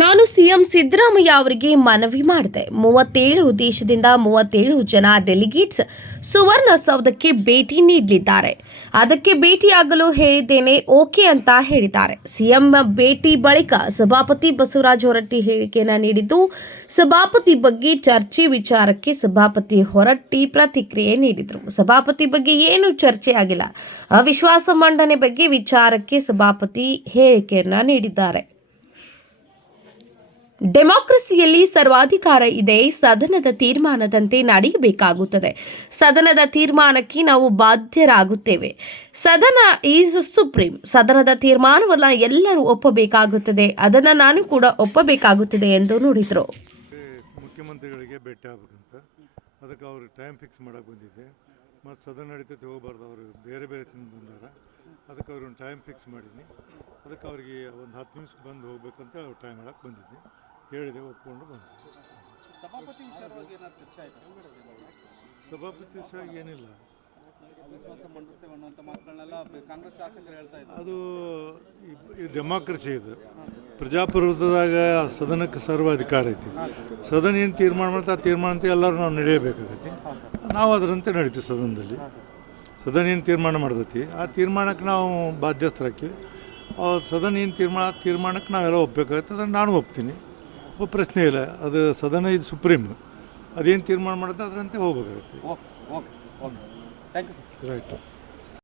ನಾನು ಸಿಎಂ ಸಿದ್ದರಾಮಯ್ಯ ಅವರಿಗೆ ಮನವಿ ಮಾಡಿದೆ. 37 ದೇಶದಿಂದ 37 ಜನ ಡೆಲಿಗೇಟ್ಸ್ ಸುವರ್ಣಸೌಧಕ್ಕೆ ಭೇಟಿ ನೀಡಲಿದ್ದಾರೆ. ಅದಕ್ಕೆ ಭೇಟಿಯಾಗಲು ಹೇಳಿದ್ದೇನೆ, ಓಕೆ ಅಂತ ಹೇಳಿದ್ದಾರೆ. ಸಿಎಂ ಭೇಟಿ ಬಳಿಕ ಸಭಾಪತಿ ಬಸವರಾಜ ಹೊರಟ್ಟಿ ಹೇಳಿಕೆಯನ್ನು ನೀಡಿದ್ದು, ಸಭಾಪತಿ ಬಗ್ಗೆ ಚರ್ಚೆ ವಿಚಾರಕ್ಕೆ ಸಭಾಪತಿ ಹೊರಟ್ಟಿ ಪ್ರತಿಕ್ರಿಯೆ ನೀಡಿದರು. ಸಭಾಪತಿ ಬಗ್ಗೆ ಏನು ಚರ್ಚೆ ಆಗಿಲ್ಲ. ಅವಿಶ್ವಾಸ ಮಂಡನೆ ಬಗ್ಗೆ ವಿಚಾರಕ್ಕೆ ಸಭಾಪತಿ ಹೇಳಿಕೆಯನ್ನ ನೀಡಿದ್ದಾರೆ. ಡೆಮಾಕ್ರಸಿಯಲ್ಲಿ ಸರ್ವಾಧಿಕಾರ ಇದೆ. ಸದನದ ತೀರ್ಮಾನದಂತೆ ನಡೆಯಬೇಕಾಗುತ್ತದೆ. ಸದನದ ತೀರ್ಮಾನಕ್ಕೆ ನಾವು ಬಾಧ್ಯರಾಗುತ್ತೇವೆ. ಸದನ ಈಸ್ ಸುಪ್ರೀಂ. ಸದನದ ತೀರ್ಮಾನವನ್ನ ಎಲ್ಲರೂ ಒಪ್ಪಬೇಕಾಗುತ್ತದೆ. ಅದನ್ನು ನಾನು ಕೂಡ ಒಪ್ಪಬೇಕಾಗುತ್ತದೆ ಎಂದು ನುಡಿದರು. ಮುಖ್ಯಮಂತ್ರಿಗಳಿಗೆ ಭೇಟಿ ಆಗಬೇಕಂತ ಅದಕ್ಕೆ ಅವರು ಟೈಮ್ ಫಿಕ್ಸ್ ಮಾಡಕ್ಕೆ ಬಂದಿದ್ದೆ. ಮತ್ತು ಸದನ ನಡೀತೈತೆ ಹೋಗಬಾರ್ದು, ಅವರು ಬೇರೆ ಬೇರೆ ಬಂದಾರ. ಅದಕ್ಕೆ ಅವ್ರನ್ನ ಟೈಮ್ ಫಿಕ್ಸ್ ಮಾಡೀನಿ. ಅದಕ್ಕೆ ಅವ್ರಿಗೆ ಒಂದು 10 ನಿಮಿಷ ಬಂದು ಹೋಗ್ಬೇಕಂತ ಅವ್ರು ಟೈಮ್ ಮಾಡಕ್ಕೆ ಬಂದಿದ್ದೆ. ಹೇಳಿದೆ, ಒಪ್ಕೊಂಡು ಬಂದೆ. ಸಭಾಪತಿ ವಿಚಾರವಾಗಿ ವಿಷಯವಾಗಿ ಏನಿಲ್ಲ, ಅದು ಈ ಡೆಮಾಕ್ರಸಿ ಇದು. ಪ್ರಜಾಪ್ರಭುತ್ವದಾಗ ಸದನಕ್ಕೆ ಸರ್ವಾಧಿಕಾರ ಐತಿ. ಸದನ ಏನು ತೀರ್ಮಾನ ಮಾಡ್ತಾ ಆ ತೀರ್ಮಾನಂತೆ ಎಲ್ಲರೂ ನಾವು ನಡೆಯಬೇಕಾಗತ್ತೆ. ನಾವು ಅದರಂತೆ ನಡೀತೀವಿ. ಸದನ ಏನು ತೀರ್ಮಾನ ಮಾಡ್ತೈತಿ ಆ ತೀರ್ಮಾನಕ್ಕೆ ನಾವು ಬಾಧ್ಯಸ್ಥರಾಗ್ತೀವಿ. ಸದನ ಏನು ತೀರ್ಮಾನಕ್ಕೆ ನಾವೆಲ್ಲ ಒಪ್ಪಬೇಕಾಗತ್ತೆ. ಅದನ್ನು ನಾನು ಒಪ್ತೀನಿ, ಪ್ರಶ್ನೆ ಇಲ್ಲ. ಅದು ಸದನ ಇದು ಸುಪ್ರೀಂ. ಅದೇನು ತೀರ್ಮಾನ ಮಾಡುತ್ತೆ ಅದರಂತೆ ಹೋಗಬೇಕಾಗತ್ತೆ. Thank you sir. ರೈಟ್.